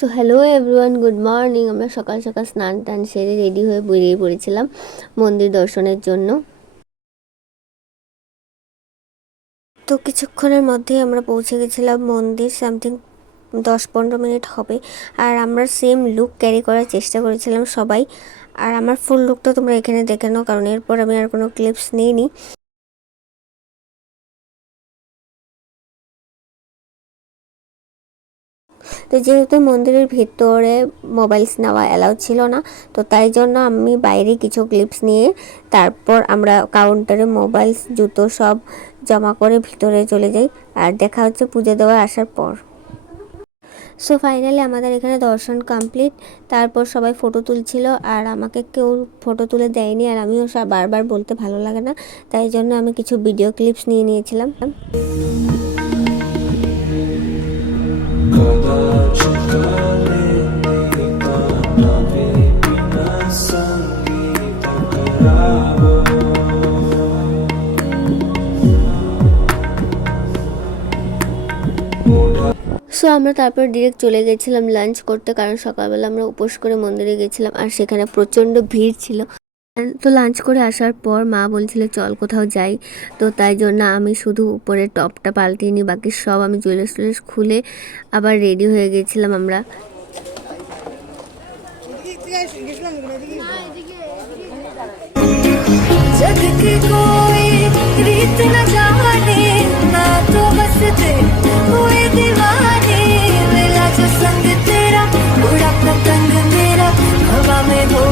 So hello everyone, good morning. আমরা সকাল সকাল স্নান টান সেরে রেডি হয়ে বেরিয়ে পড়েছিলাম মন্দির দর্শনের জন্য। তো কিছুক্ষণের মধ্যেই আমরা পৌঁছে গেছিলাম মন্দির, সামথিং 10-15 মিনিট হবে। আর আমরা সেম লুক ক্যারি করার চেষ্টা করেছিলাম সবাই। আর আমার ফুল লুকটা তোমরা এখানে দেখে নাও, কারণ এরপর আমি আর কোনো ক্লিপস নিইনি। তো যেহেতু মন্দিরের ভিতরে মোবাইলস নেওয়া অ্যালাউ ছিল না, তো তাই জন্য আমি বাইরে কিছু ক্লিপস নিয়ে তারপর আমরা কাউন্টারে মোবাইলস জুতো সব জমা করে ভিতরে চলে যাই। আর দেখা হচ্ছে পুজো দেওয়া আসার পর। সো ফাইনালি আমাদের এখানে দর্শন কমপ্লিট। তারপর সবাই ফটো তুলছিল, আর আমাকে কেউ ফটো তুলে দেয়নি, আর আমিও সব বারবার বলতে ভালো লাগে না, তাই জন্য আমি কিছু ভিডিও ক্লিপস নিয়ে নিয়েছিলাম। সো আমরা তারপর ডিরেক্ট চলে গেছিলাম লাঞ্চ করতে, কারণ সকালবেলা আমরা উপোস করে মন্দিরে গেছিলাম আর সেখানে প্রচণ্ড ভিড় ছিল। তো লাঞ্চ করে আসার পর মা বলছিল চল কোথাও যাই, তো তাই জন্য আমি শুধু উপরে টপটা পাল্টিয়ে নিই, বাকি সব আমি জুয়েলার্স টুয়েলার্স খুলে আবার রেডি হয়ে গেছিলাম আমরা। जग की कोई रीत न जाने, मैं तो बस तेरे हुए दीवाने। मिला जो संग तेरा, उड़ा पतंग मेरा, हवा में हो